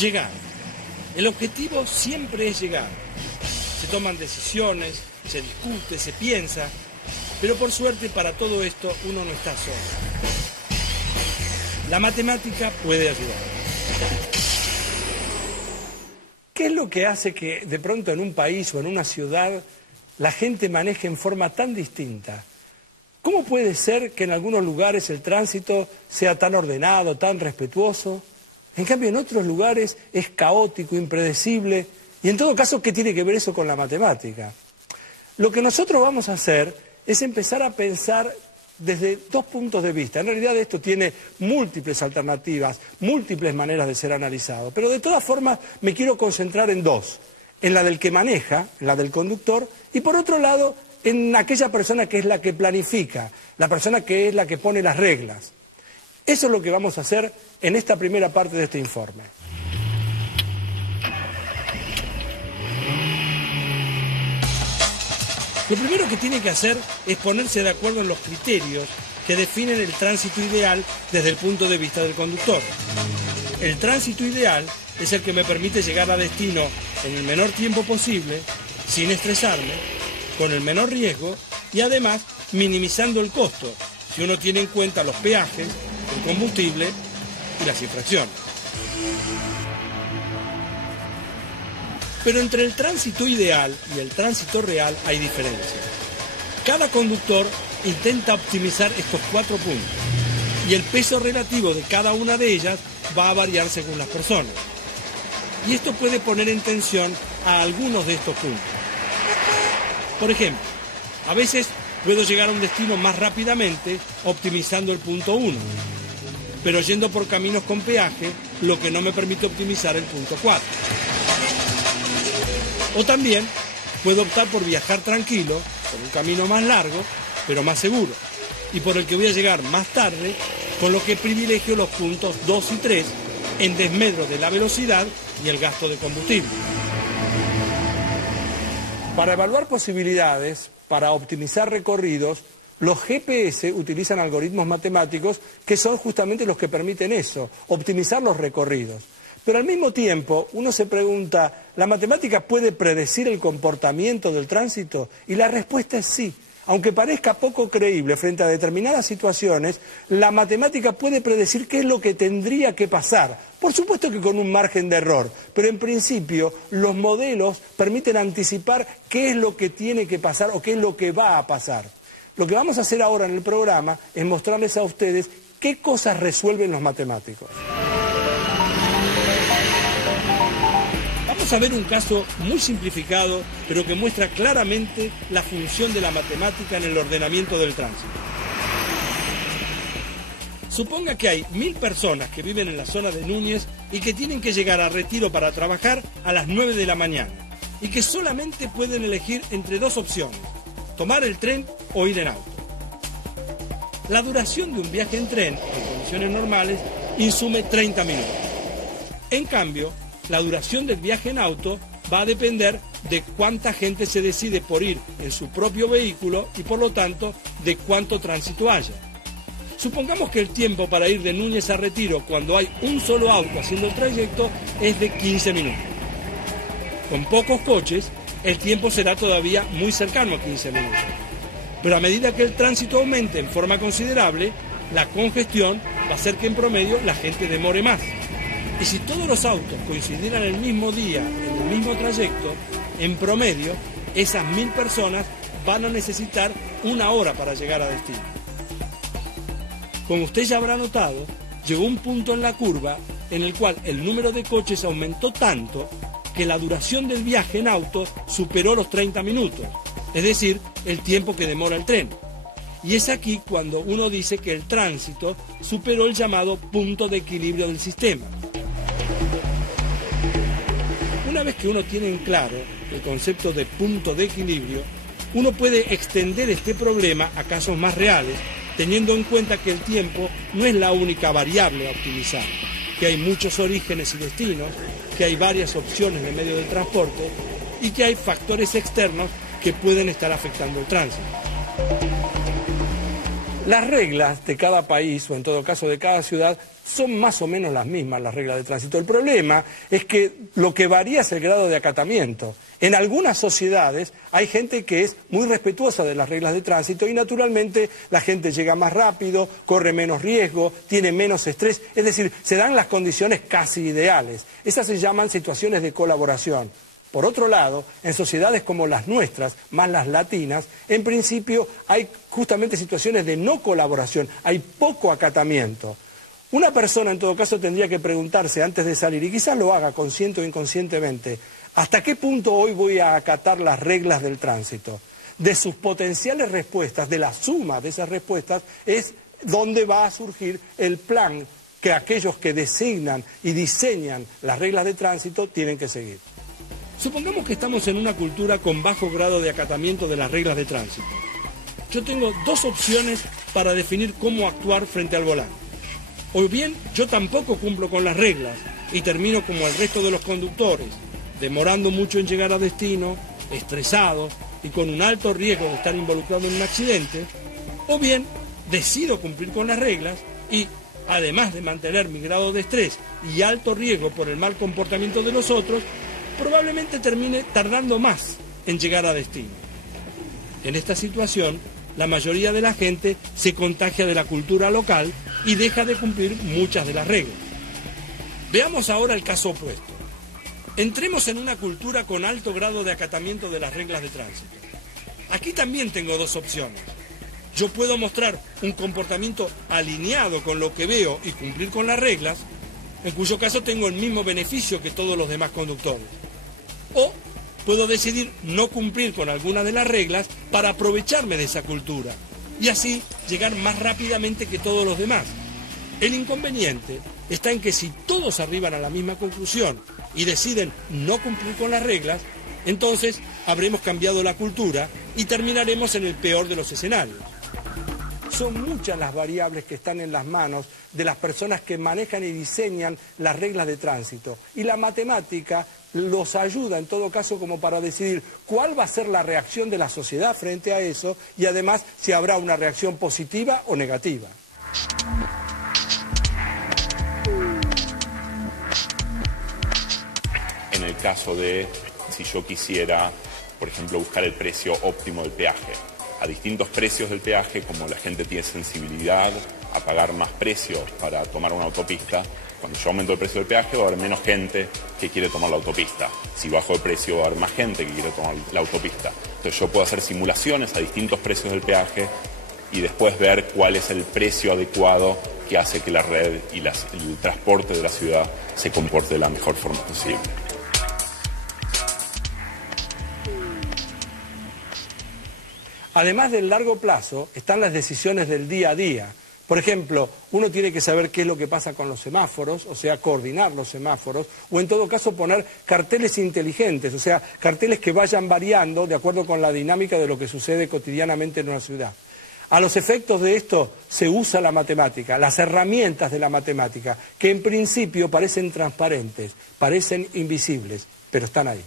Llegar. El objetivo siempre es llegar. Se toman decisiones, se discute, se piensa, pero por suerte para todo esto uno no está solo. La matemática puede ayudar. ¿Qué es lo que hace que de pronto en un país o en una ciudad la gente maneje en forma tan distinta? ¿Cómo puede ser que en algunos lugares el tránsito sea tan ordenado, tan respetuoso? En cambio, en otros lugares es caótico, impredecible. Y en todo caso, ¿qué tiene que ver eso con la matemática? Lo que nosotros vamos a hacer es empezar a pensar desde dos puntos de vista. En realidad esto tiene múltiples alternativas, múltiples maneras de ser analizado. Pero de todas formas me quiero concentrar en dos. En la del que maneja, la del conductor, y por otro lado, en aquella persona que es la que planifica, la persona que es la que pone las reglas. Eso es lo que vamos a hacer en esta primera parte de este informe. Lo primero que tiene que hacer es ponerse de acuerdo en los criterios que definen el tránsito ideal desde el punto de vista del conductor. El tránsito ideal es el que me permite llegar a destino en el menor tiempo posible, sin estresarme, con el menor riesgo y además minimizando el costo, si uno tiene en cuenta los peajes, el combustible y las infracciones. Pero entre el tránsito ideal y el tránsito real hay diferencias. Cada conductor intenta optimizar estos 4 puntos y el peso relativo de cada una de ellas va a variar según las personas. Y esto puede poner en tensión a algunos de estos puntos. Por ejemplo, a veces puedo llegar a un destino más rápidamente optimizando el punto 1, pero yendo por caminos con peaje, lo que no me permite optimizar el punto 4. O también puedo optar por viajar tranquilo, por un camino más largo, pero más seguro, y por el que voy a llegar más tarde, con lo que privilegio los puntos 2 y 3 en desmedro de la velocidad y el gasto de combustible. Para evaluar posibilidades, para optimizar recorridos, los GPS utilizan algoritmos matemáticos que son justamente los que permiten eso, optimizar los recorridos. Pero al mismo tiempo, uno se pregunta, ¿la matemática puede predecir el comportamiento del tránsito? Y la respuesta es sí. Aunque parezca poco creíble frente a determinadas situaciones, la matemática puede predecir qué es lo que tendría que pasar. Por supuesto que con un margen de error, pero en principio los modelos permiten anticipar qué es lo que tiene que pasar o qué es lo que va a pasar. Lo que vamos a hacer ahora en el programa es mostrarles a ustedes qué cosas resuelven los matemáticos. Vamos a ver un caso muy simplificado, pero que muestra claramente la función de la matemática en el ordenamiento del tránsito. Suponga que hay 1000 personas que viven en la zona de Núñez y que tienen que llegar a Retiro para trabajar a las 9 de la mañana y que solamente pueden elegir entre dos opciones, tomar el tren o ir en auto. La duración de un viaje en tren, en condiciones normales, insume 30 minutos. En cambio, la duración del viaje en auto va a depender de cuánta gente se decide por ir en su propio vehículo y por lo tanto de cuánto tránsito haya. Supongamos que el tiempo para ir de Núñez a Retiro cuando hay un solo auto haciendo el trayecto es de 15 minutos. Con pocos coches, el tiempo será todavía muy cercano a 15 minutos. Pero a medida que el tránsito aumente en forma considerable, la congestión va a hacer que en promedio la gente demore más. Y si todos los autos coincidieran el mismo día, en el mismo trayecto, en promedio, esas 1000 personas van a necesitar 1 hora para llegar a destino. Como usted ya habrá notado, llegó un punto en la curva en el cual el número de coches aumentó tanto que la duración del viaje en auto superó los 30 minutos, es decir, el tiempo que demora el tren. Y es aquí cuando uno dice que el tránsito superó el llamado punto de equilibrio del sistema. Una vez que uno tiene en claro el concepto de punto de equilibrio, uno puede extender este problema a casos más reales, teniendo en cuenta que el tiempo no es la única variable a optimizar, que hay muchos orígenes y destinos, que hay varias opciones de medio de transporte y que hay factores externos que pueden estar afectando el tránsito. Las reglas de cada país, o en todo caso de cada ciudad, son más o menos las mismas, las reglas de tránsito. El problema es que lo que varía es el grado de acatamiento. En algunas sociedades hay gente que es muy respetuosa de las reglas de tránsito y naturalmente la gente llega más rápido, corre menos riesgo, tiene menos estrés, es decir, se dan las condiciones casi ideales. Esas se llaman situaciones de colaboración. Por otro lado, en sociedades como las nuestras, más las latinas, en principio hay justamente situaciones de no colaboración, hay poco acatamiento. Una persona, en todo caso, tendría que preguntarse antes de salir, y quizás lo haga consciente o inconscientemente, ¿hasta qué punto hoy voy a acatar las reglas del tránsito? De sus potenciales respuestas, de la suma de esas respuestas, es donde va a surgir el plan que aquellos que designan y diseñan las reglas de tránsito tienen que seguir. Supongamos que estamos en una cultura con bajo grado de acatamiento de las reglas de tránsito. Yo tengo dos opciones para definir cómo actuar frente al volante. O bien yo tampoco cumplo con las reglas y termino como el resto de los conductores, demorando mucho en llegar a destino, estresado y con un alto riesgo de estar involucrado en un accidente. O bien decido cumplir con las reglas y, además de mantener mi grado de estrés y alto riesgo por el mal comportamiento de los otros, probablemente termine tardando más en llegar a destino. En esta situación, la mayoría de la gente se contagia de la cultura local y deja de cumplir muchas de las reglas. Veamos ahora el caso opuesto. Entremos en una cultura con alto grado de acatamiento de las reglas de tránsito. Aquí también tengo dos opciones. Yo puedo mostrar un comportamiento alineado con lo que veo y cumplir con las reglas, en cuyo caso tengo el mismo beneficio que todos los demás conductores. O puedo decidir no cumplir con alguna de las reglas para aprovecharme de esa cultura y así llegar más rápidamente que todos los demás. El inconveniente está en que si todos arriban a la misma conclusión y deciden no cumplir con las reglas, entonces habremos cambiado la cultura y terminaremos en el peor de los escenarios. Son muchas las variables que están en las manos de las personas que manejan y diseñan las reglas de tránsito. Y la matemática los ayuda en todo caso como para decidir cuál va a ser la reacción de la sociedad frente a eso y además si habrá una reacción positiva o negativa. En el caso de si yo quisiera, por ejemplo, buscar el precio óptimo del peaje. A distintos precios del peaje, como la gente tiene sensibilidad a pagar más precios para tomar una autopista, cuando yo aumento el precio del peaje va a haber menos gente que quiere tomar la autopista. Si bajo el precio va a haber más gente que quiere tomar la autopista. Entonces yo puedo hacer simulaciones a distintos precios del peaje y después ver cuál es el precio adecuado que hace que la red y el transporte de la ciudad se comporte de la mejor forma posible. Además del largo plazo, están las decisiones del día a día. Por ejemplo, uno tiene que saber qué es lo que pasa con los semáforos, o sea, coordinar los semáforos, o en todo caso poner carteles inteligentes, o sea, carteles que vayan variando de acuerdo con la dinámica de lo que sucede cotidianamente en una ciudad. A los efectos de esto se usa la matemática, las herramientas de la matemática, que en principio parecen transparentes, parecen invisibles, pero están ahí.